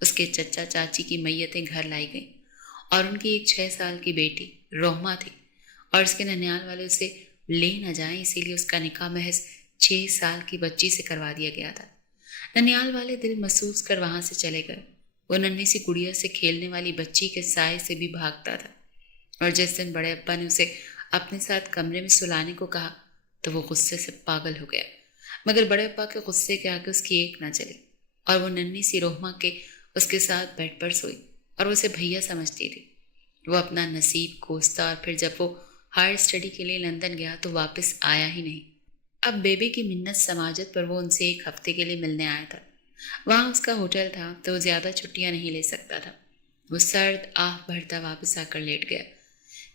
اس کے چچا چاچی کی میتیں گھر لائی گئیں اور ان کی ایک 6 سال کی بیٹی روحما تھی، اور اس کے ننیال والے اسے لے نہ جائیں اسی لیے اس کا نکاح محض 6 سال کی بچی سے کروا دیا گیا تھا۔ ننیال والے دل محسوس کر وہاں سے چلے گئے۔ وہ ننھی سی گڑیا سے کھیلنے والی بچی کے سائے سے بھی بھاگتا تھا، اور جس دن بڑے ابا نے اسے اپنے ساتھ کمرے میں سلانے کو کہا تو وہ غصے سے پاگل ہو گیا، مگر بڑے ابا کے غصے کے آگے اس کی ایک نہ چلی، اور وہ ننھی سی روحما کے اس کے ساتھ بیڈ پر سوئی اور وہ اسے بھیا سمجھتی تھی۔ وہ اپنا نصیب کوستا، اور پھر جب وہ ہائر اسٹڈی کے لیے لندن گیا تو واپس آیا ہی نہیں۔ اب بیبی کی منت سماجت پر وہ ان سے 1 ہفتے کے لیے ملنے آیا تھا۔ وہاں اس کا ہوٹل تھا تو وہ زیادہ چھٹیاں نہیں لے سکتا تھا۔ وہ سرد آہ بھرتا واپس آ کر لیٹ گیا۔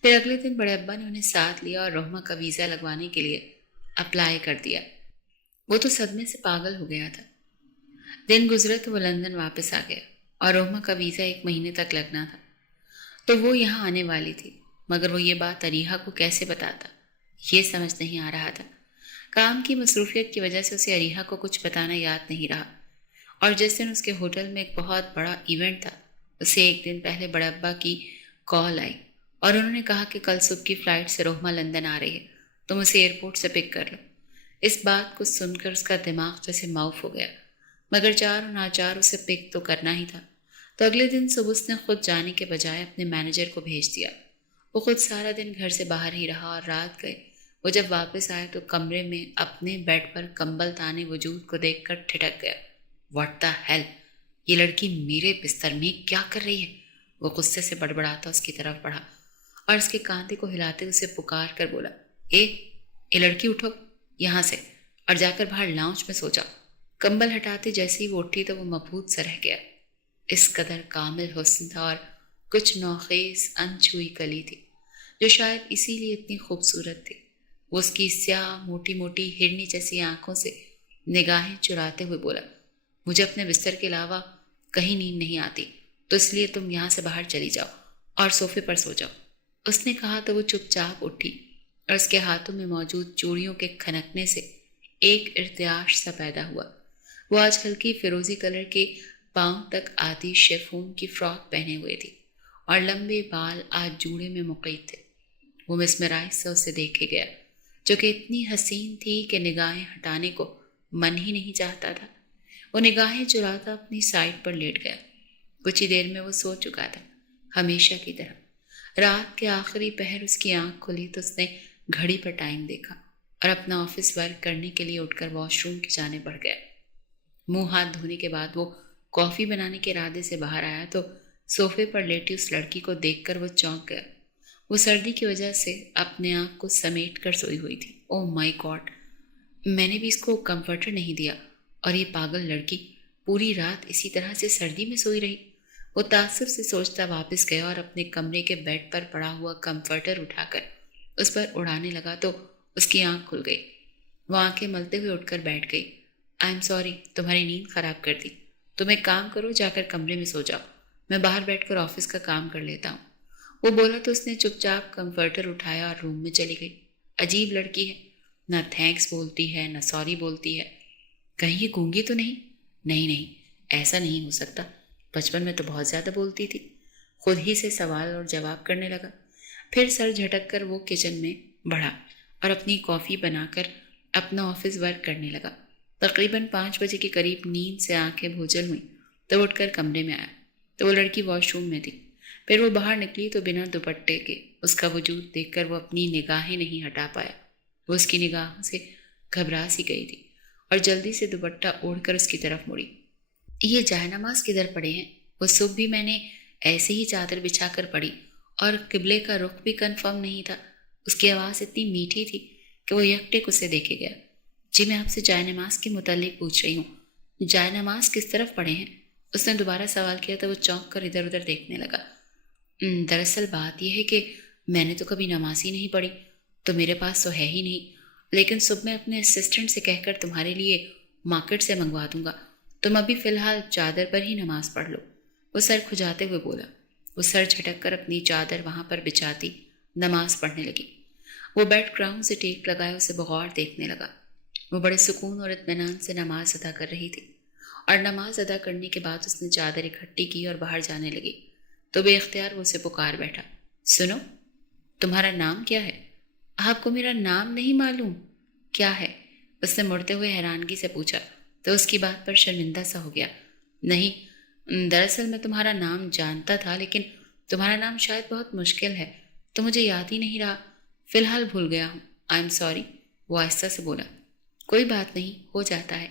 پھر اگلے دن بڑے ابا نے انہیں ساتھ لیا اور روحما کا ویزا لگوانے کے لیے اپلائی کر دیا۔ وہ تو صدمے سے پاگل ہو گیا تھا۔ دن گزرے تو وہ لندن واپس آ گیا اور روحما کا ویزا 1 مہینے تک لگنا تھا، تو وہ یہاں آنے والی تھی، مگر وہ یہ بات اریحا کو کیسے بتاتا، یہ سمجھ نہیں آ رہا تھا۔ کام کی مصروفیت کی وجہ سے اسے اریحا کو کچھ بتانا یاد نہیں رہا، اور جس دن اس کے ہوٹل میں ایک بہت بڑا ایونٹ تھا، اسے 1 دن پہلے بڑے ابا کی کال آئی اور انہوں نے کہا کہ کل صبح کی فلائٹ سے روحما لندن آ رہی ہے، تم اسے ایئرپورٹ سے پک کر لو۔ اس بات کو سن کر اس کا دماغ جیسے معاف ہو گیا، مگر چار و ناچار اسے پک تو کرنا ہی تھا۔ تو اگلے دن صبح اس نے خود جانے کے بجائے اپنے مینیجر کو بھیج دیا۔ وہ خود سارا دن گھر سے باہر ہی رہا، اور رات گئے وہ جب واپس آئے تو کمرے میں اپنے بیڈ پر کمبل تانے وجود کو دیکھ کر ٹھٹک گیا۔ واٹ دا ہیل، یہ لڑکی میرے بستر میں کیا کر رہی ہے؟ وہ غصے سے بڑبڑاتا اس کی طرف بڑھا اور اس کے کاندھے کو ہلاتے اسے پکار کر بولا، اے لڑکی اٹھو یہاں سے اور جا کر باہر لاؤنج میں سو جاؤ۔ کمبل ہٹاتے جیسے ہی وہ اٹھی تو وہ مبہوت سا رہ گیا۔ اس قدر کامل حسن تھا اور کچھ نوخیز انچھوئی کلی تھی جو شاید اسی لیے اتنی خوبصورت تھی۔ وہ اس کی سیاہ موٹی موٹی ہرنی جیسی آنکھوں سے نگاہیں چراتے ہوئے بولا، مجھے اپنے بستر کے علاوہ کہیں نیند نہیں آتی، تو اس لیے تم یہاں سے باہر چلی جاؤ اور صوفے پر سو جاؤ۔ اس نے کہا تو وہ چپ چاپ اٹھی اور اس کے ہاتھوں میں موجود چوڑیوں کے کھنکنے سے ایک ارتعاش سا پیدا ہوا۔ وہ آج ہلکی فیروزی کلر کے پاؤں تک آتی شیفون کی فراک پہنے ہوئے تھی اور لمبے بال آج جوڑے میں مقید تھے۔ وہ مسمرائز سے اسے دیکھے گیا جو کہ اتنی حسین تھی کہ نگاہیں ہٹانے کو من ہی نہیں چاہتا تھا۔ وہ نگاہیں چراتا اپنی سائڈ پر لیٹ گیا۔ کچھ ہی دیر میں وہ سو چکا تھا، ہمیشہ کی طرح۔ رات کے آخری پہر اس کی آنکھ کھلی تو اس نے گھڑی پر ٹائم دیکھا اور اپنا آفس ورک کرنے کے لیے اٹھ کر واش روم کی جانب بڑھ گیا۔ منہ ہاتھ دھونے کے بعد وہ کافی بنانے کے ارادے سے باہر آیا تو صوفے پر لیٹی اس لڑکی کو دیکھ کر وہ چونک گیا۔ وہ سردی کی وجہ سے اپنے آپ کو سمیٹ کر سوئی ہوئی تھی۔ او مائی گاڈ، میں نے بھی اس کو کمفرٹر نہیں دیا اور یہ پاگل لڑکی پوری رات اسی طرح سے سردی میں سوئی رہی۔ وہ تعصب سے سوچتا واپس گیا اور اپنے کمرے کے بیڈ پر پڑا ہوا کمفرٹر اٹھا کر اس پر اڑانے لگا تو اس کی آنکھ کھل گئی۔ وہ آنکھیں ملتے ہوئے اٹھ کر بیٹھ گئی۔ آئی ایم سوری، تمہاری نیند خراب کر دی۔ تم ایک کام کرو، جا کر کمرے میں سو جاؤ، میں باہر بیٹھ کر آفس کا کام کر لیتا ہوں۔ وہ بولا تو اس نے چپ چاپ کمفرٹر اٹھایا اور روم میں چلی گئی۔ عجیب لڑکی ہے، نہ تھینکس بولتی ہے نہ سوری بولتی ہے۔ کہیں یہ گونگی تو نہیں؟ نہیں، ایسا نہیں ہو سکتا، بچپن میں تو بہت زیادہ بولتی تھی۔ خود ہی سے سوال اور جواب کرنے لگا۔ پھر سر جھٹک کر وہ کچن میں بڑھا اور اپنی کافی بنا کر اپنا آفس ورک کرنے لگا۔ تقریباً 5 بجے کے قریب نیند سے آنکھیں بھوجل ہوئیں تو اٹھ کر کمرے میں آیا تو وہ لڑکی واش روم میں تھی۔ پھر وہ باہر نکلی تو بنا دوپٹے کے اس کا وجود دیکھ کر وہ اپنی نگاہیں نہیں ہٹا پایا۔ وہ اس کی نگاہوں سے گھبرا سی گئی تھی اور جلدی سے دوپٹہ اوڑھ کر اس کی طرف مڑی۔ یہ جائے نماز کدھر پڑے ہیں؟ وہ صبح بھی میں نے ایسے ہی چادر بچھا کر پڑی اور قبلے کا رخ بھی کنفرم نہیں تھا۔ اس کی آواز اتنی میٹھی تھی کہ وہ یکٹک اسے دیکھے گیا۔ جی میں آپ سے جائے نماز کے متعلق پوچھ رہی ہوں، جائے نماز کس طرف پڑے ہیں؟ اس نے دوبارہ سوال کیا تو وہ چونک کر ادھر ادھر دیکھنے لگا۔ دراصل بات یہ ہے کہ میں نے تو کبھی نماز ہی نہیں پڑھی، تو میرے پاس تو ہے ہی نہیں، لیکن صبح میں اپنے اسسٹنٹ سے کہہ کر تمہارے لیے مارکیٹ سے منگوا دوں گا، تم ابھی فی الحال چادر پر ہی نماز پڑھ لو۔ وہ سر کھجاتے ہوئے بولا۔ وہ سر جھٹک کر اپنی چادر وہاں پر بچھاتی نماز پڑھنے لگی۔ وہ بیک گراؤنڈ سے ٹیک لگائے اسے بغور دیکھنے لگا۔ وہ بڑے سکون اور اطمینان سے نماز ادا کر رہی تھی اور نماز ادا کرنے کے بعد اس نے چادر اکٹھی کی اور باہر جانے لگی تو بے اختیار وہ اسے پکار بیٹھا، سنو، تمہارا نام کیا ہے؟ آپ کو میرا نام نہیں معلوم؟ کیا ہے؟ اس نے مڑتے ہوئے حیرانگی سے پوچھا تو اس کی بات پر شرمندہ سا ہو گیا۔ نہیں، دراصل میں تمہارا نام جانتا تھا، لیکن تمہارا نام شاید بہت مشکل ہے تو مجھے یاد ہی نہیں رہا، فی الحال بھول گیا ہوں، آئی ایم سوری، وہ آہستہ سے بولا۔ کوئی بات نہیں، ہو جاتا ہے،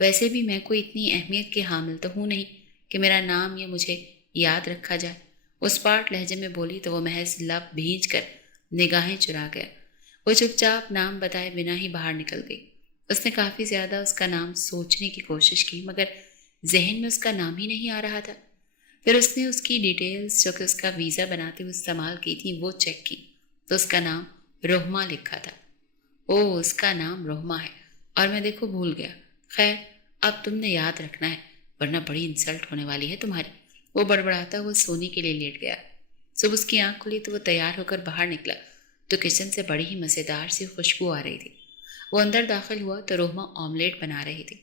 ویسے بھی میں کوئی اتنی اہمیت کی حامل تو ہوں نہیں کہ میرا نام یا مجھے یاد رکھا جائے۔ اس پاٹ لہجے میں بولی تو وہ محض لب بھینچ کر نگاہیں چرا گیا۔ وہ چپ چاپ نام بتائے بنا ہی باہر نکل گئی۔ اس نے کافی زیادہ اس کا نام سوچنے کی کوشش کی، مگر ذہن میں اس کا نام ہی نہیں آ رہا تھا۔ پھر اس نے اس کی ڈیٹیلز جو کہ اس کا ویزا بناتے ہوئے استعمال کی تھی وہ چیک کی تو اس کا نام رحمہ لکھا تھا۔ او، اس کا نام رحمہ ہے اور میں دیکھو بھول گیا۔ خیر، اب تم نے یاد رکھنا ہے ورنہ بڑی انسلٹ ہونے والی ہے تمہاری۔ وہ بڑبڑاتا ہوا سونے کے لیے لیٹ گیا۔ صبح اس کی آنکھ کھلی تو وہ تیار ہو کر باہر نکلا تو کچن سے بڑی ہی مزیدار سی خوشبو آ رہی تھی۔ وہ اندر داخل ہوا تو رحمہ آملیٹ بنا رہی تھی۔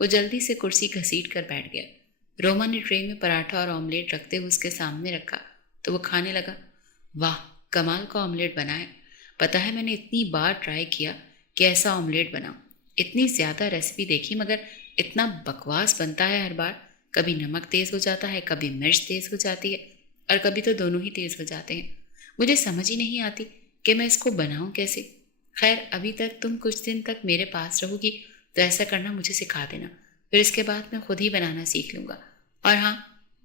وہ جلدی سے کرسی گھسیٹ کر بیٹھ گیا۔ رحمہ نے ٹرے میں پراٹھا اور آملیٹ رکھتے ہوئے اس کے سامنے رکھا تو وہ کھانے لگا۔ واہ، کمال کا آملیٹ بنا ہے، پتہ ہے میں نے اتنی بار ٹرائی کیا کہ ایسا آملیٹ بناؤں، اتنی زیادہ ریسیپی دیکھی مگر اتنا بکواس بنتا ہے ہر بار، کبھی نمک تیز ہو جاتا ہے، کبھی مرچ تیز ہو جاتی ہے اور کبھی تو دونوں ہی تیز ہو جاتے ہیں۔ مجھے سمجھ ہی نہیں آتی کہ میں اس کو بناؤں کیسے۔ خیر، ابھی تک تم کچھ دن تک میرے پاس رہو گی تو ایسا کرنا مجھے سکھا دینا، پھر اس کے بعد میں خود ہی بنانا سیکھ لوں گا۔ اور ہاں،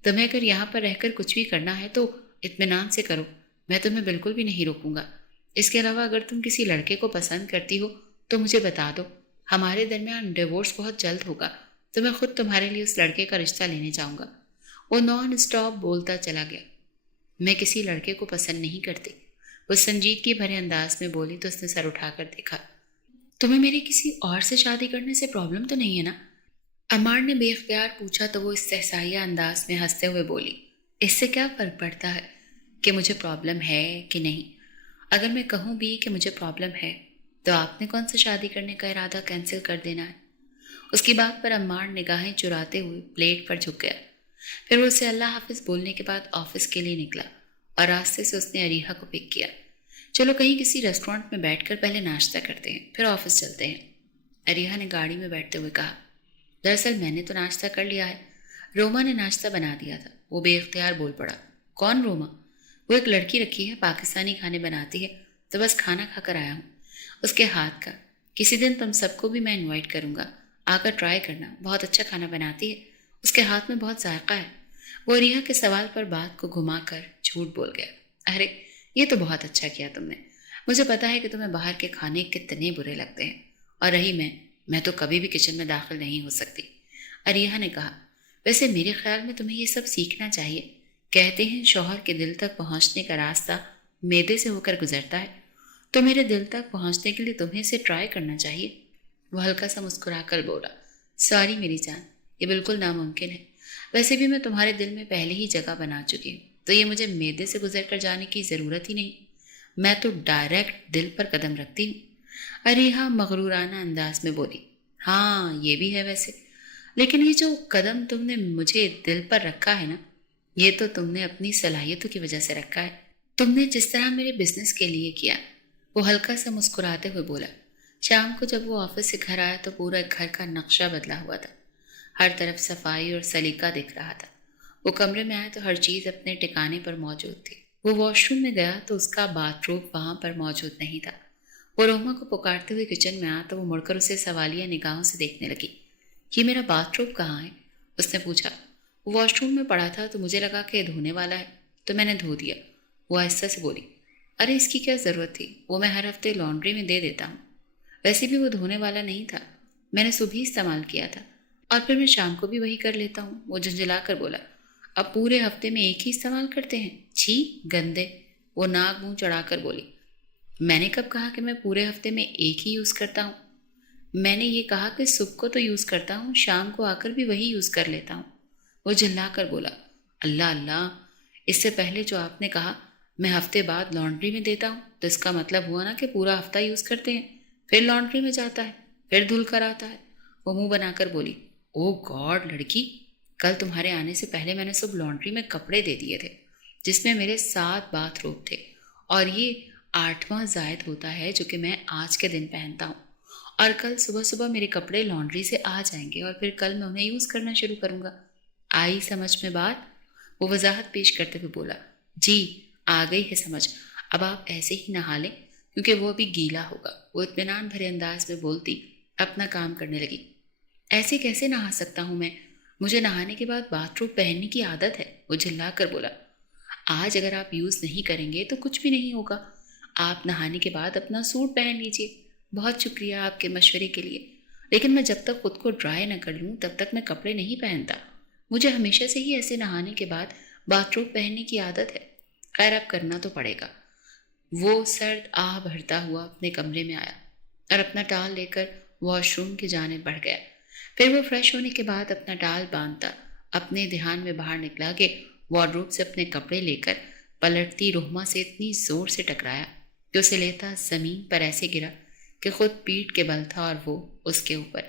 تمہیں اگر یہاں پر رہ کر کچھ بھی کرنا ہے تو اطمینان سے کرو، میں تمہیں بالکل بھی نہیں روکوں گا۔ اس کے علاوہ اگر تم کسی لڑکے کو پسند کرتی ہو تو مجھے بتا دو، ہمارے درمیان ڈیورس بہت جلد ہوگا تو میں خود تمہارے لیے اس لڑکے کا رشتہ لینے جاؤں گا۔ وہ نان اسٹاپ بولتا چلا گیا۔ میں کسی لڑکے کو پسند نہیں کرتی، وہ سنجیدگی بھرے انداز میں بولی تو اس نے سر اٹھا کر دیکھا۔ تمہیں میری کسی اور سے شادی کرنے سے پرابلم تو نہیں ہے نا؟ عمار نے بے اختیار پوچھا تو وہ استحصائیہ انداز میں ہنستے ہوئے بولی، اس سے کیا فرق پڑتا ہے کہ مجھے پرابلم ہے کہ نہیں؟ اگر میں کہوں بھی کہ مجھے پرابلم ہے تو آپ نے کون سا شادی کرنے کا ارادہ کینسل کر دینا ہے؟ اس کی بات پر عمار نگاہیں چراتے ہوئے پلیٹ پر جھک گیا۔ پھر وہ اسے اللہ حافظ بولنے کے بعد آفس کے لیے نکلا اور راستے سے اس نے اریحہ کو پک کیا۔ چلو کہیں کسی ریسٹورینٹ میں بیٹھ کر پہلے ناشتہ کرتے ہیں پھر آفس چلتے ہیں، اریحہ نے گاڑی میں بیٹھتے ہوئے کہا۔ دراصل میں نے تو ناشتہ کر لیا ہے، روما نے ناشتہ بنا دیا تھا، وہ بے اختیار بول پڑا۔ کون روما؟ وہ ایک لڑکی رکھی ہے، پاکستانی کھانے بناتی ہے، تو بس کھانا کھا کر آیا ہوں اس کے ہاتھ کا۔ کسی دن تم سب کو بھی میں انوائٹ کروں گا، آ کر ٹرائی کرنا، بہت اچھا کھانا بناتی ہے، اس کے ہاتھ میں بہت ذائقہ ہے۔ وہ اریحہ کے سوال پر بات کو گھما کر جھوٹ بول گیا۔ ارے، یہ تو بہت اچھا کیا تم نے، مجھے پتا ہے کہ تمہیں باہر کے کھانے کتنے برے لگتے ہیں، اور رہی میں تو کبھی بھی کچن میں داخل نہیں ہو سکتی، اریحہ نے کہا۔ ویسے میرے خیال میں تمہیں یہ سب سیکھنا چاہیے، کہتے ہیں شوہر کے دل تک پہنچنے کا راستہ معدے سے ہو کر گزرتا ہے، تو میرے دل تک پہنچنے کے لیے تمہیں اسے ٹرائی کرنا چاہیے۔ وہ ہلکا سا مسکرا کر بولا، سوری میری جان، یہ بالکل ناممکن ہے، ویسے بھی میں تمہارے دل میں پہلے ہی جگہ بنا چکی ہوں تو یہ مجھے معدے سے گزر کر جانے کی ضرورت ہی نہیں، میں تو ڈائریکٹ دل پر قدم رکھتی ہوں۔ اریحہ مغرورانہ انداز میں بولی، ہاں یہ بھی ہے ویسے، لیکن یہ جو قدم تم نے مجھے دل پر رکھا ہے نا، یہ تو تم نے اپنی صلاحیتوں کی وجہ سے رکھا ہے، تم نے جس طرح میرے بزنس کے لیے کیا۔ وہ ہلکا سا مسکراتے ہوئے بولا۔ شام کو جب وہ آفس سے گھر آیا تو پورا گھر کا نقشہ بدلا ہوا تھا، ہر طرف صفائی اور سلیقہ دکھ رہا تھا۔ وہ کمرے میں آیا تو ہر چیز اپنے ٹھکانے پر موجود تھی۔ وہ واش روم میں گیا تو اس کا باتھ روم وہاں پر موجود نہیں تھا۔ وہ رحمہ کو پکارتے ہوئے کچن میں آیا تو وہ مڑ کر اسے سوالیہ نگاہوں سے دیکھنے لگی۔ یہ میرا باتھ روم کہاں ہے؟ اس نے پوچھا۔ وہ واش روم میں پڑا تھا تو مجھے لگا کہ دھونے والا ہے تو میں نے دھو دیا، وہ آہستہ سے بولی۔ ارے اس کی کیا ضرورت تھی، وہ میں ہر ہفتے لانڈری میں دے دیتا ہوں، ویسے بھی وہ دھونے والا نہیں تھا، میں نے صبح ہی استعمال کیا تھا اور پھر میں شام کو بھی وہی کر لیتا ہوں، وہ جھنجھلا کر بولا۔ اب پورے ہفتے میں ایک ہی استعمال کرتے ہیں؟ چھی گندے، وہ ناک منہ چڑھا کر بولی۔ میں نے کب کہا کہ میں پورے ہفتے میں ایک ہی یوز کرتا ہوں؟ میں نے یہ کہا کہ صبح کو تو یوز کرتا ہوں، شام کو آ کر بھی وہی یوز کر لیتا ہوں، وہ جھلا کر بولا۔ اللہ اللہ، اس سے پہلے جو آپ نے کہا میں ہفتے بعد لانڈری میں دیتا ہوں تو اس کا مطلب ہوا نا کہ پورا ہفتہ یوز کرتے ہیں، پھر لانڈری میں جاتا ہے، پھر دھل کر آتا ہے، وہ منہ بنا کر بولی۔ او گاڈ لڑکی، کل تمہارے آنے سے پہلے میں نے صبح لانڈری میں کپڑے دے دیے تھے جس میں میرے 7 باتھ روب تھے، اور یہ 8واں زائد ہوتا ہے جو کہ میں آج کے دن پہنتا ہوں، اور کل صبح صبح میرے کپڑے لانڈری سے آ جائیں گے اور پھر کل میں انہیں یوز کرنا شروع کروں گا۔ آئی سمجھ میں بات؟ وہ وضاحت پیش کرتے ہوئے بولا۔ جی آ گئی ہے سمجھ، اب آپ ایسے ہی نہا لیں کیونکہ وہ ابھی گیلا ہوگا، وہ اطمینان بھرے انداز میں بولتی اپنا کام کرنے لگی۔ ایسے کیسے نہا سکتا ہوں میں؟ مجھے نہانے کے بعد باتھ روب پہننے کی عادت ہے، وہ جھلا کر بولا۔ آج اگر آپ یوز نہیں کریں گے تو کچھ بھی نہیں ہوگا، آپ نہانے کے بعد اپنا سوٹ پہن لیجئے۔ بہت شکریہ آپ کے مشورے کے لیے، لیکن میں جب تک خود کو ڈرائی نہ کر لوں تب تک میں کپڑے نہیں پہنتا۔ مجھے ہمیشہ سے ہی ایسے نہانے کے بعد باتھ روب پہننے کی عادت ہے۔ خیر اب کرنا تو پڑے گا۔ وہ سرد آہ بھرتا ہوا اپنے کمرے میں آیا اور اپنا ٹال لے کر واش روم کی جانب بڑھ گیا۔ پھر وہ فریش ہونے کے بعد اپنا ٹال باندھتا اپنے دھیان میں باہر نکلا کہ وارڈروب سے اپنے کپڑے لے کر پلٹتی رحمہ سے اتنی زور سے ٹکرایا کہ اسے لیتا زمین پر ایسے گرا کہ خود پیٹ کے بل تھا اور وہ اس کے اوپر۔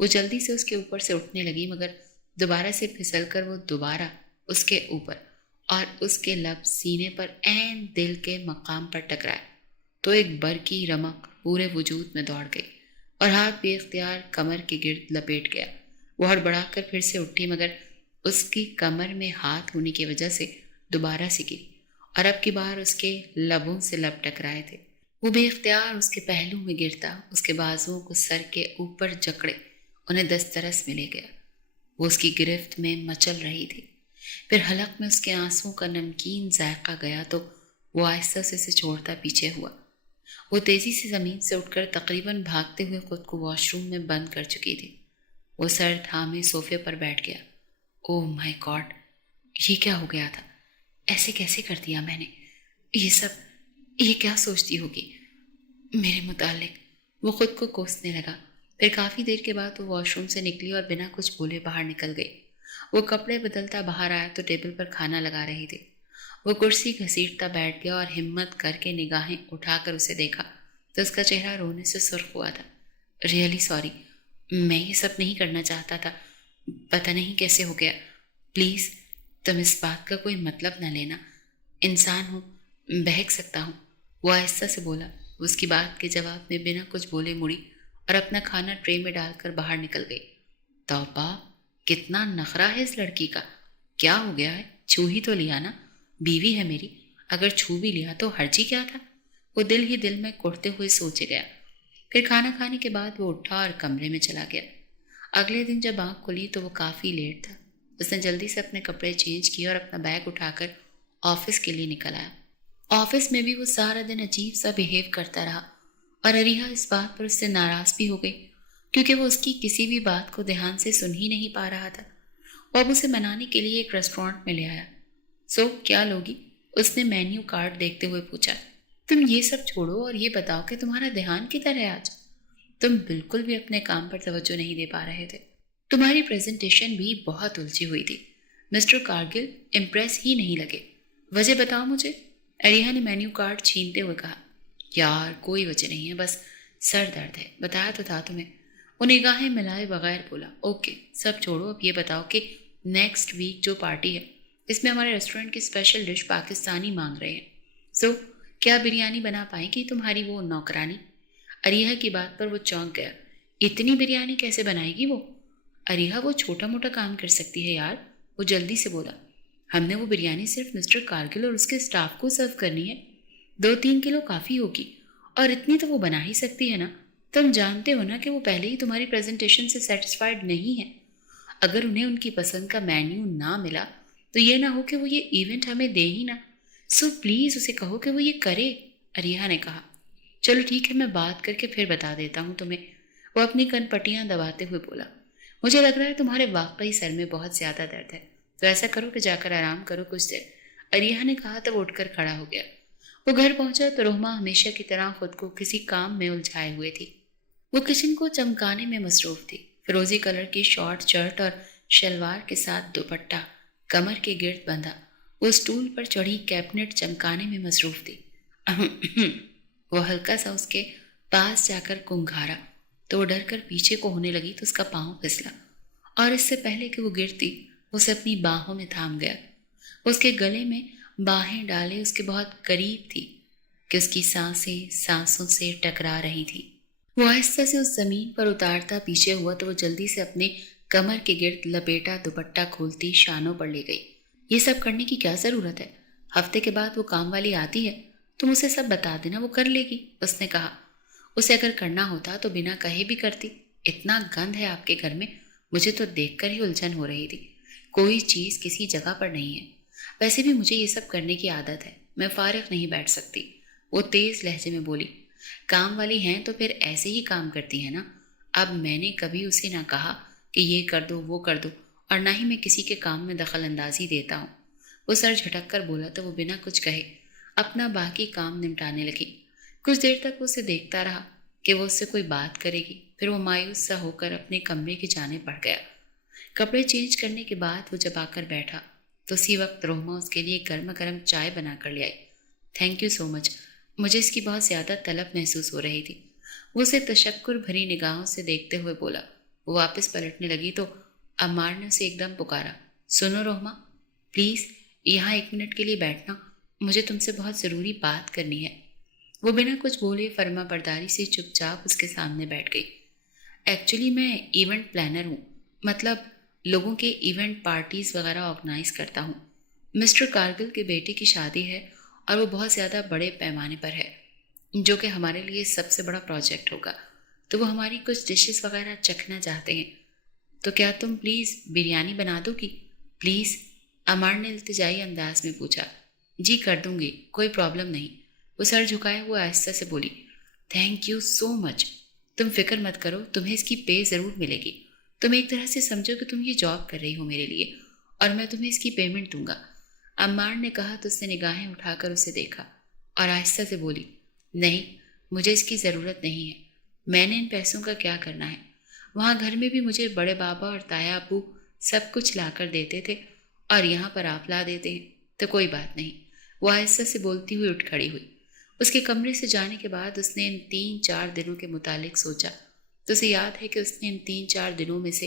وہ جلدی سے اس کے اوپر سے اٹھنے لگی مگر دوبارہ سے پھسل کر وہ دوبارہ اس کے اوپر اور اس کے لب سینے پر عین دل کے مقام پر ٹکرائے تو ایک برقی رمق پورے وجود میں دوڑ گئی اور ہاتھ بے اختیار کمر کے گرد لپیٹ گیا۔ وہ ہڑبڑا کر پھر سے اٹھی مگر اس کی کمر میں ہاتھ ہونے کی وجہ سے دوبارہ سے گری اور اب کی بار اس کے لبوں سے لب ٹکرائے تھے۔ وہ بے اختیار اس کے پہلو میں گرتا، اس کے بازوؤں کو سر کے اوپر جکڑے انہیں دسترس میں لے گیا۔ وہ اس کی گرفت میں مچل رہی تھی۔ پھر حلق میں اس کے آنسوں کا نمکین ذائقہ گیا تو وہ آہستہ سے اسے چھوڑتا پیچھے ہوا۔ وہ تیزی سے زمین سے اٹھ کر تقریباً بھاگتے ہوئے خود کو واش روم میں بند کر چکی تھی۔ وہ سر تھامے صوفے پر بیٹھ گیا۔ او مائی گاڈ، یہ کیا ہو گیا تھا؟ ایسے کیسے کر دیا میں نے؟ یہ کیا سوچتی ہوگی میرے متعلق؟ وہ خود کو کوسنے لگا۔ پھر کافی دیر کے بعد وہ واش روم سے نکلی اور بنا کچھ بولے باہر نکل گئی۔ وہ کپڑے بدلتا باہر آیا تو ٹیبل پر کھانا لگا رہی تھی۔ وہ کرسی گھسیٹتا بیٹھ گیا اور ہمت کر کے نگاہیں اٹھا کر اسے دیکھا تو اس کا چہرہ رونے سے سرخ ہوا تھا۔ ریئلی سوری، میں یہ سب نہیں کرنا چاہتا تھا، پتہ نہیں کیسے ہو گیا۔ پلیز تم اس بات کا کوئی مطلب نہ لینا، انسان ہوں، بہک سکتا ہوں، وہ آہستہ سے بولا۔ اس کی بات کے جواب میں بنا کچھ بولے مڑی اور اپنا کھانا ٹرے میں ڈال کر باہر نکل گئی۔ توبہ، کتنا نخرہ ہے اس لڑکی کا! کیا ہو گیا ہے؟ چھو ہی تو لیا نا، بیوی ہے میری، اگر چھو بھی لیا تو حرج ہی کیا تھا؟ وہ دل ہی دل میں کڑتے ہوئے سوچے گیا۔ پھر کھانا کھانے کے بعد وہ اٹھا اور کمرے میں چلا گیا۔ اگلے دن جب آنکھ کھلی تو وہ کافی لیٹ تھا۔ اس نے جلدی سے اپنے کپڑے چینج کیے اور اپنا بیگ اٹھا کر آفس کے لیے نکل آیا۔ آفس میں بھی وہ سارا دن عجیب سا بیہیو کرتا رہا اور اریہا اس بات پر اس سے ناراض بھی ہو گئی کیونکہ وہ اس کی کسی بھی بات کو دھیان سے سن ہی نہیں پا رہا تھا۔ وہ اب اسے منانے کے لیے ایک ریسٹورانٹ میں لے آیا۔ سو کیا لوگی؟ اس نے مینیو کارڈ دیکھتے ہوئے پوچھا۔ تم یہ سب چھوڑو اور یہ بتاؤ کہ تمہارا دھیان کدھر ہے آج؟ تم بالکل بھی اپنے کام پر توجہ نہیں دے پا رہے تھے۔ تمہاری پریزنٹیشن بھی بہت الجھی ہوئی تھی۔ مسٹر کارگل امپریس ہی نہیں لگے۔ وجہ بتاؤ مجھے، اریہا نے مینیو کارڈ چھینتے ہوئے کہا۔ یار کوئی وجہ نہیں ہے، بس سر درد ہے، بتایا تو تھا تمہیں، وہ نگاہیں ملائے بغیر بولا۔ اوکے سب چھوڑو، اب یہ بتاؤ کہ نیکسٹ ویک جو پارٹی ہے اس میں ہمارے ریسٹورنٹ کی اسپیشل ڈش پاکستانی مانگ رہے ہیں، سو کیا بریانی بنا پائے گی تمہاری وہ نوکرانی؟ اریہا کی بات پر وہ چونک گیا۔ اتنی بریانی کیسے بنائے گی وہ؟ اریہا وہ چھوٹا موٹا کام کر سکتی ہے یار، وہ جلدی سے بولا۔ ہم نے وہ بریانی صرف مسٹر کارگل اور اس کے اسٹاف کو سرو کرنی ہے، 2-3 کلو کافی ہوگی، اور اتنی تو وہ بنا ہی سکتی ہے نا۔ تم جانتے ہو نا کہ وہ پہلے ہی تمہاری پریزنٹیشن سے سیٹسفائیڈ نہیں ہے۔ اگر انہیں ان کی پسند کا مینیو نہ ملا تو یہ نہ ہو کہ وہ یہ ایونٹ ہمیں دے ہی نہ، سو پلیز اسے کہو کہ وہ یہ کرے، اریہا نے کہا۔ چلو ٹھیک ہے، میں بات کر کے پھر بتا دیتا ہوں تمہیں، وہ اپنی کن پٹیاں دباتے ہوئے بولا۔ مجھے لگ رہا ہے تمہارے واقعی سر میں بہت زیادہ درد ہے، تو ایسا کرو کہ جا کر آرام کرو کچھ دیر، اریہا نے کہا تو وہ اٹھ کر کھڑا ہو گیا۔ وہ گھر پہنچا تو رحمہ ہمیشہ کی طرح خود کو کسی کام میں الجھائے ہوئے تھی۔ وہ کچن کو چمکانے میں مصروف تھی۔ فیروزی کلر کی شارٹ شرٹ اور شلوار کے ساتھ دوپٹہ کمر کے گرد بندھا، وہ اسٹول پر چڑھی کیبنٹ چمکانے میں مصروف تھی۔ وہ ہلکا سا اس کے پاس جا کر کنگھارا تو وہ ڈر کر پیچھے کو ہونے لگی تو اس کا پاؤں پھسلا اور اس سے پہلے کہ وہ گرتی اسے اپنی باہوں میں تھام گیا. اس کے گلے میں باہیں ڈالے اس کے بہت قریب تھی کہ اس کی سانسیں سانسوں سے ٹکرا رہی تھی. وہ آہستہ سے اس زمین پر اتارتا پیچھے ہوا تو وہ جلدی سے اپنے کمر کے گرد لپیٹا دوپٹہ کھولتی شانوں پر لے گئی. یہ سب کرنے کی کیا ضرورت ہے؟ ہفتے کے بعد وہ کام والی آتی ہے، تم اسے سب بتا دینا، وہ کر لے گی. اس نے کہا. اسے اگر کرنا ہوتا تو بنا کہے بھی کرتی. اتنا گند ہے آپ کے گھر میں، مجھے تو دیکھ کر ہی الجھن ہو رہی تھی. کوئی چیز کسی جگہ پر نہیں ہے. ویسے بھی مجھے یہ سب کرنے کی عادت ہے، میں فارغ نہیں بیٹھ سکتی. وہ تیز لہجے میں بولی. کام والی ہیں تو پھر ایسے ہی کام کرتی ہیں نا. اب میں نے کبھی اسے نہ کہا کہ یہ کر دو وہ کر دو، اور نہ ہی میں کسی کے کام میں دخل اندازی دیتا ہوں. وہ سر جھٹک کر بولا تو وہ بنا کچھ کہے اپنا باقی کام نمٹانے لگی. کچھ دیر تک وہ اسے دیکھتا رہا کہ وہ اس سے کوئی بات کرے گی. پھر وہ مایوس سا ہو کر اپنے کمرے کی جانب بڑھ گیا. کپڑے چینج کرنے کے بعد وہ جب آ کر بیٹھا تو اسی وقت روہما اس کے لیے گرما گرم چائے بنا کر لے آئی. تھینک یو سو مچ، مجھے اس کی بہت زیادہ طلب محسوس ہو رہی تھی. وہ اسے تشکر بھری نگاہوں سے دیکھتے ہوئے بولا. وہ واپس پلٹنے لگی تو عمار نے اسے ایک دم پکارا. سنو روہما، پلیز یہاں 1 منٹ کے لیے بیٹھنا، مجھے تم سے بہت ضروری بات کرنی ہے. وہ بنا کچھ بولے فرما برداری سے چپ چاپ اس کے سامنے بیٹھ گئی. ایکچولی میں ایونٹ پلانر ہوں، مطلب لوگوں کے ایونٹ پارٹیز وغیرہ آرگنائز کرتا ہوں. مسٹر کارگل کے بیٹے کی شادی ہے اور وہ بہت زیادہ بڑے پیمانے پر ہے، جو کہ ہمارے لیے سب سے بڑا پروجیکٹ ہوگا. تو وہ ہماری کچھ ڈشز وغیرہ چکھنا چاہتے ہیں. تو کیا تم پلیز بریانی بنا دو گی؟ پلیز، عمار نے التجائی انداز میں پوچھا. جی کر دوں گی، کوئی پرابلم نہیں. وہ سر جھکائے وہ آہستہ سے بولی. تھینک یو سو مچ، تم فکر مت کرو، تمہیں اس کی پے ضرور ملے گی. تم ایک طرح سے سمجھو کہ تم یہ جاب کر رہی ہو میرے لیے، اور میں تمہیں اس کی پیمنٹ دوں گا. عمار نے کہا تو اس نے نگاہیں اٹھا کر اسے دیکھا اور آہستہ سے بولی. نہیں، مجھے اس کی ضرورت نہیں ہے. میں نے ان پیسوں کا کیا کرنا ہے؟ وہاں گھر میں بھی مجھے بڑے بابا اور تایا ابو سب کچھ لا کر دیتے تھے، اور یہاں پر آپ لا دیتے ہیں تو کوئی بات نہیں. وہ آہستہ سے بولتی ہوئی اٹھ کھڑی ہوئی. اس کے کمرے سے جانے کے بعد اس نے ان 3-4 دنوں کے متعلق سوچا تو اسے یاد ہے کہ اس نے ان 3-4 دنوں میں سے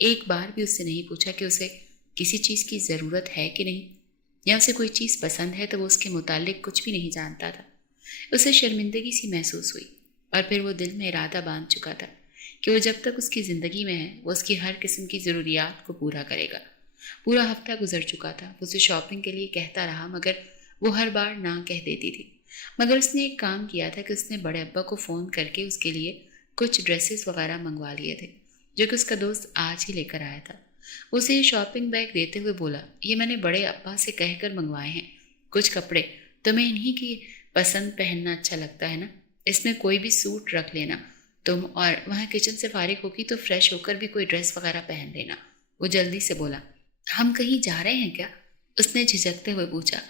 ایک بار بھی اس سے نہیں پوچھا کہ اسے کسی چیز کی ضرورت ہے کہ نہیں، یا اسے کوئی چیز پسند ہے تو وہ اس کے متعلق کچھ بھی نہیں جانتا تھا. اسے شرمندگی سی محسوس ہوئی، اور پھر وہ دل میں ارادہ باندھ چکا تھا کہ وہ جب تک اس کی زندگی میں ہے وہ اس کی ہر قسم کی ضروریات کو پورا کرے گا. پورا ہفتہ گزر چکا تھا. وہ اسے شاپنگ کے لیے کہتا رہا مگر وہ ہر بار نہ کہہ دیتی تھی. مگر اس نے ایک کام کیا تھا کہ اس نے بڑے ابا کو فون کر کے اس کے لیے کچھ ڈریسز وغیرہ منگوا لیے تھے جو کہ اس کا دوست آج ہی لے کر آیا تھا. اسے یہ شاپنگ بیگ دیتے ہوئے بولا. یہ میں نے بڑے ابا سے کہہ کر منگوائے ہیں کچھ کپڑے، تمہیں انہی کی پسند پہننا اچھا لگتا ہے نا، اس میں کوئی بھی سوٹ رکھ لینا تم، اور وہاں کچن سے فارغ ہوگی تو فریش ہو کر بھی کوئی ڈریس وغیرہ پہن لینا. وہ جلدی سے بولا. ہم کہیں جا رہے ہیں کیا؟ اس نے جھجکتے ہوئے پوچھا.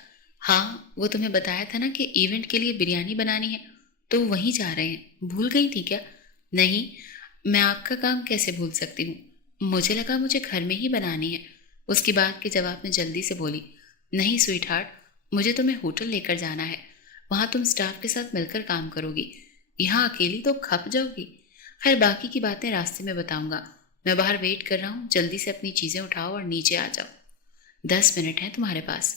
ہاں، وہ تمہیں بتایا تھا نا کہ ایونٹ کے لیے بریانی بنانی ہے، تو وہیں جا رہے ہیں. بھول گئی تھی کیا؟ نہیں، میں آپ کا کام کیسے بھول سکتی ہوں، مجھے لگا مجھے گھر میں ہی بنانی ہے. اس کی بات کے جواب میں جلدی سے بولی. نہیں سویٹ ہارٹ، مجھے تمہیں ہوٹل لے کر جانا ہے، وہاں تم سٹاف کے ساتھ مل کر کام کرو گی، یہاں اکیلی تو کھپ جاؤ گی. خیر باقی کی باتیں راستے میں بتاؤں گا، میں باہر ویٹ کر رہا ہوں، جلدی سے اپنی چیزیں اٹھاؤ اور نیچے آ جاؤ. 10 منٹ ہیں تمہارے پاس،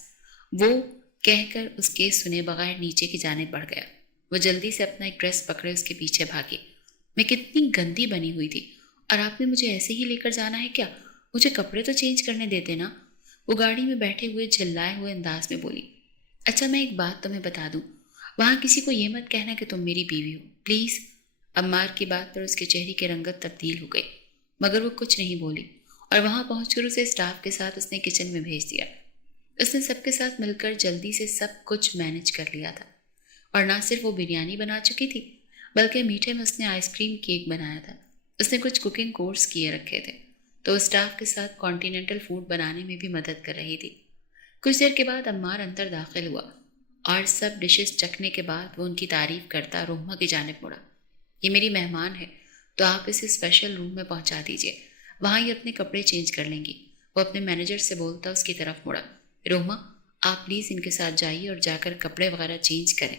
وہ کہہ کر اس کے سنے بغیر نیچے کی جانب بڑھ گیا. وہ جلدی سے اپنا ایک ڈریس پکڑے اس کے پیچھے بھاگی. میں کتنی گندی بنی ہوئی تھی، اور آپ نے مجھے ایسے ہی لے کر جانا ہے کیا؟ مجھے کپڑے تو چینج کرنے دیتے نا. وہ گاڑی میں بیٹھے ہوئے جھلائے ہوئے انداز میں بولی. اچھا میں ایک بات تمہیں بتا دوں، وہاں کسی کو یہ مت کہنا کہ تم میری بیوی ہو پلیز. عمار کی بات پر اس کے چہرے کی رنگت تبدیل ہو گئی، مگر وہ کچھ نہیں بولی، اور وہاں پہنچ کر اسے اسٹاف کے ساتھ اس نے کچن میں بھیج دیا. اس نے سب کے ساتھ مل کر جلدی سے سب کچھ مینج کر لیا تھا، اور نہ صرف وہ بریانی بنا چکی تھی بلکہ میٹھے میں اس نے آئس کریم کیک بنایا تھا. اس نے کچھ کوکنگ کورس کیے رکھے تھے تو اسٹاف کے ساتھ کانٹیننٹل فوڈ بنانے میں بھی مدد کر رہی تھی. کچھ دیر کے بعد عمار اندر داخل ہوا اور سب ڈشز چکھنے کے بعد وہ ان کی تعریف کرتا روہما کی جانب مڑا. یہ میری مہمان ہے تو آپ اسے اسپیشل روم میں پہنچا دیجیے، وہاں یہ اپنے کپڑے چینج کر لیں گی. وہ اپنے مینیجر سے بولتا اس کی طرف مڑا. روہما آپ پلیز ان کے ساتھ جائیے اور جا کر کپڑے وغیرہ چینج کریں،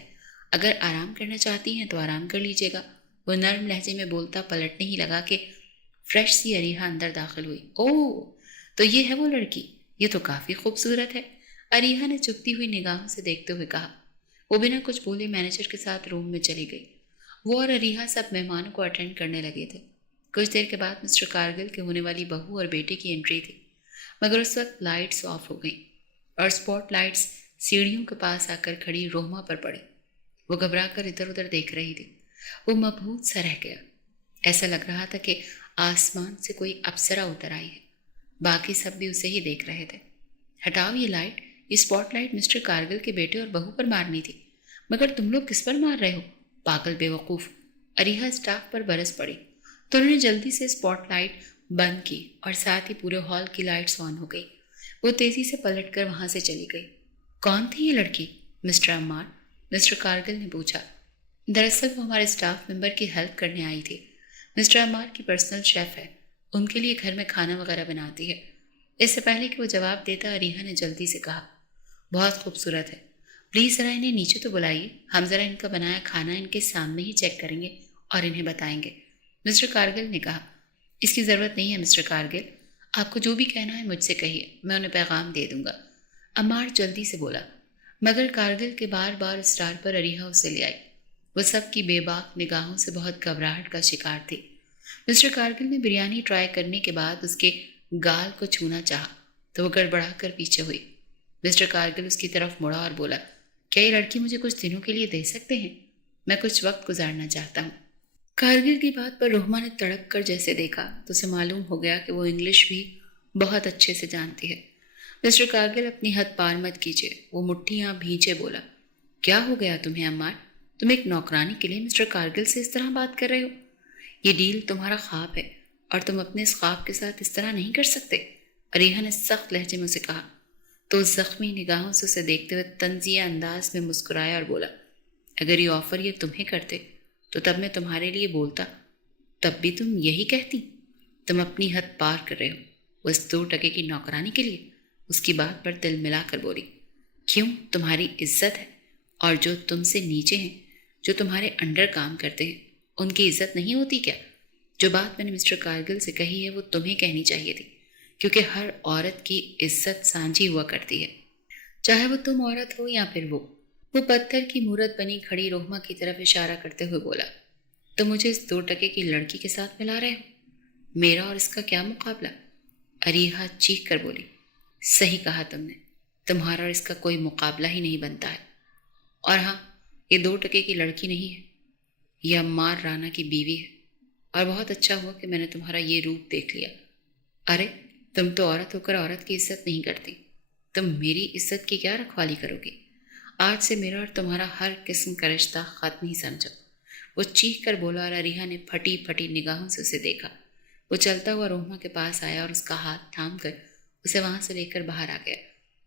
اگر آرام کرنا چاہتی ہیں تو آرام کر لیجیے گا. وہ نرم لہجے میں بولتا پلٹنے ہی لگا کہ فریش سی اریحا اندر داخل ہوئی۔ اوہ، تو یہ ہے وہ لڑکی، یہ تو کافی خوبصورت ہے، اریحا نے چپتی ہوئی نگاہوں سے دیکھتے ہوئے کہا۔ وہ بنا کچھ بولے مینیجر کے ساتھ روم میں چلی گئی۔ وہ اور اریحا سب مہمانوں کو اٹینڈ کرنے لگے تھے۔ کچھ دیر کے بعد مسٹر کارگل کے ہونے والی بہو اور بیٹے کی انٹری تھی، مگر اس وقت لائٹس آف ہو گئیں اور اسپاٹ لائٹس سیڑھیوں کے پاس آ کر کھڑی روہما پر پڑے۔ وہ گھبرا کر ادھر ادھر دیکھ رہی تھی۔ وہ مبہوت سا رہ گیا، ایسا لگ رہا تھا کہ آسمان سے کوئی اپسرا اتر آئی ہے۔ باقی سب بھی اسے ہی دیکھ رہے تھے۔ ہٹاؤ یہ لائٹ، یہ اسپاٹ لائٹ مسٹر کارگل کے بیٹے اور بہو پر مارنی تھی، مگر تم لوگ کس پر مار رہے ہو؟ پاگل بے وقوف، اریحا اسٹاف پر برس پڑی تو انہوں نے جلدی سے اسپاٹ لائٹ بند کی اور ساتھ ہی پورے ہال کی لائٹس آن ہو گئی۔ وہ تیزی سے پلٹ کر وہاں سے چلی گئی۔ کون تھی یہ لڑکی؟ مسٹر عمار، مسٹر کارگل نے پوچھا۔ دراصل وہ ہمارے اسٹاف ممبر کی ہیلپ کرنے آئی تھی۔ مسٹر عمار کی پرسنل شیف ہے، ان کے لیے گھر میں کھانا وغیرہ بناتی ہے۔ اس سے پہلے کہ وہ جواب دیتا اریحا نے جلدی سے کہا، بہت خوبصورت ہے، پلیز ذرا انہیں نیچے تو بلائیے، ہم ذرا ان کا بنایا کھانا ان کے سامنے ہی چیک کریں گے اور انہیں بتائیں گے۔ مسٹر کارگل نے کہا، اس کی ضرورت نہیں ہے مسٹر کارگل، آپ کو جو بھی کہنا ہے مجھ سے کہیے، میں انہیں پیغام دے دوں گا، عمار جلدی سے بولا۔ مگر کارگل کے بار بار اسٹار پر اریحا اسے لے آئی۔ وہ سب کی بے باک نگاہوں سے بہت گھبراہٹ کا شکار تھی۔ مسٹر کارگل نے بریانی ٹرائی کرنے کے بعد اس کے گال کو چھونا چاہا تو وہ گڑبڑا کر پیچھے ہوئی۔ مسٹر کارگل اس کی طرف مڑا اور بولا، کیا یہ لڑکی مجھے کچھ دنوں کے لیے دے سکتے ہیں؟ میں کچھ وقت گزارنا چاہتا ہوں۔ کارگل کی بات پر روہما نے تڑپ کر جیسے دیکھا تو اسے معلوم ہو گیا کہ وہ انگلش بھی بہت اچھے سے جانتی ہے۔ مسٹر کارگل اپنی حد پار مت کیجیے، وہ مٹھیاں بھینچے بولا۔ کیا ہو گیا تمہیں عمار؟ تم ایک نوکرانی کے لیے مسٹر کارگل سے اس طرح بات کر رہے ہو؟ یہ ڈیل تمہارا خواب ہے اور تم اپنے اس خواب کے ساتھ اس طرح نہیں کر سکتے، اریحا نے سخت لہجے میں اسے کہا۔ تو زخمی نگاہوں سے اسے دیکھتے ہوئے طنزیہ انداز میں مسکرایا اور بولا، اگر یہ آفر یہ تمہیں کرتے تو تب میں تمہارے لیے بولتا، تب بھی تم یہی کہتی؟ تم اپنی حد پار کر رہے ہو، وہ اس 2 کی نوکرانی کے لیے؟ اس کی بات پر دل ملا کر بولی، کیوں، تمہاری عزت ہے، اور جو تم سے نیچے ہیں، جو تمہارے انڈر کام کرتے ہیں، ان کی عزت نہیں ہوتی کیا؟ جو بات میں نے مسٹر کارگل سے کہی ہے وہ تمہیں کہنی چاہیے تھی، کیونکہ ہر عورت کی عزت سانجھی ہوا کرتی ہے، چاہے وہ تم عورت ہو یا پھر وہ۔ پتھر کی مورت بنی کھڑی روہما کی طرف اشارہ کرتے ہوئے بولا، تم مجھے اس 2 کی لڑکی کے ساتھ ملا رہے ہو؟ میرا اور اس کا کیا مقابلہ؟ اریحا چیخ کر بولی، صحیح کہا تم نے، تمہارا اور اس کا کوئی مقابلہ ہی نہیں بنتا ہے۔ اور ہاں، یہ 2 کی لڑکی نہیں ہے، یہ عمار رانا کی بیوی ہے، اور بہت اچھا ہوا کہ میں نے تمہارا یہ روپ دیکھ لیا۔ ارے، تم تو عورت ہو کر عورت کی عزت نہیں کرتی، تم میری عزت کی کیا رکھوالی کرو گی؟ آج سے میرا اور تمہارا ہر قسم کا رشتہ ختم ہی سمجھو، وہ چیخ کر بولا اور اریحا نے پھٹی پھٹی نگاہوں سے اسے دیکھا۔ وہ چلتا ہوا روہما کے پاس آیا اور اس کا ہاتھ تھام کر اسے وہاں سے لے کر باہر آ گیا۔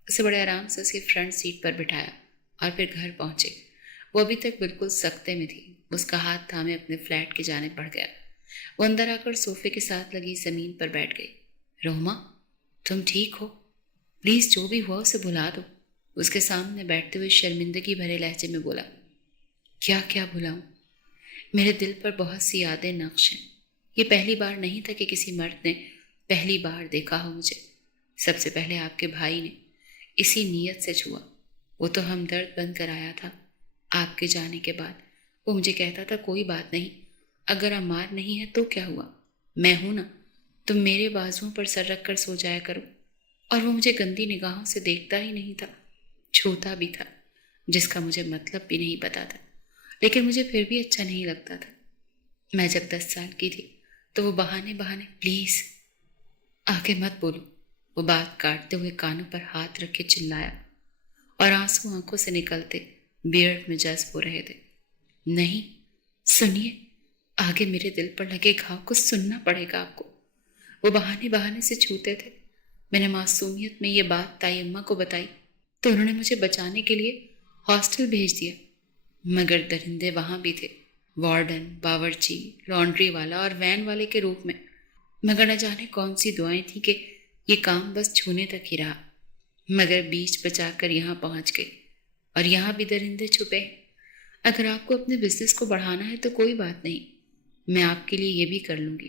اسے بڑے آرام سے اس کی فرنٹ سیٹ پر بٹھایا اور پھر گھر پہنچے۔ وہ ابھی تک بالکل سکتے میں تھی، اس کا ہاتھ تھامے اپنے فلیٹ کی جانب بڑھ گیا۔ وہ اندر آ کر صوفے کے ساتھ لگی زمین پر بیٹھ گئی۔ روہما، تم ٹھیک ہو؟ پلیز جو بھی ہوا اسے بھلا دو، اس کے سامنے بیٹھتے ہوئے شرمندگی بھرے لہجے میں بولا۔ کیا بھلاؤں؟ میرے دل پر بہت سی یادیں نقش ہیں۔ یہ پہلی بار نہیں تھا کہ کسی مرد نے پہلی بار دیکھا ہو مجھے۔ سب سے پہلے آپ کے بھائی نے اسی نیت سے چھوا، وہ تو ہمدرد بن کر آیا تھا۔ آپ کے جانے کے بعد وہ مجھے کہتا تھا، کوئی بات نہیں، اگر عمار نہیں ہے تو کیا ہوا، میں ہوں نا، تم میرے بازوؤں پر سر رکھ کر سو جایا کرو۔ اور وہ مجھے گندی نگاہوں سے دیکھتا ہی نہیں تھا، چھوتا بھی تھا، جس کا مجھے مطلب بھی نہیں پتا تھا، لیکن مجھے پھر بھی اچھا نہیں لگتا تھا۔ میں جب 10 سال کی تھی تو وہ بہانے پلیز آگے مت بولو، وہ بات کاٹتے ہوئے کانوں پر ہاتھ رکھ کے چلایا اور آنسو آنکھوں سے نکلتے بیئرڈ میں جذب ہو رہے تھے۔ نہیں، سنیے، آگے میرے دل پر لگے گھاؤ کو سننا پڑے گا آپ کو۔ وہ بہانے سے چھوتے تھے۔ میں نے معصومیت میں یہ بات تائی اماں کو بتائی تو انہوں نے مجھے بچانے کے لیے ہاسٹل بھیج دیا، مگر درندے وہاں بھی تھے، وارڈن، باورچی، لانڈری والا اور وین والے کے روپ میں، مگر نہ جانے کون سی دعائیں تھیں کہ یہ کام بس چھونے تک ہی رہا، مگر بیچ بچا کر یہاں پہنچ گئے، اور یہاں بھی درندے چھپے ہیں۔ اگر آپ کو اپنے بزنس کو بڑھانا ہے تو کوئی بات نہیں، میں آپ کے لیے یہ بھی کر لوں گی،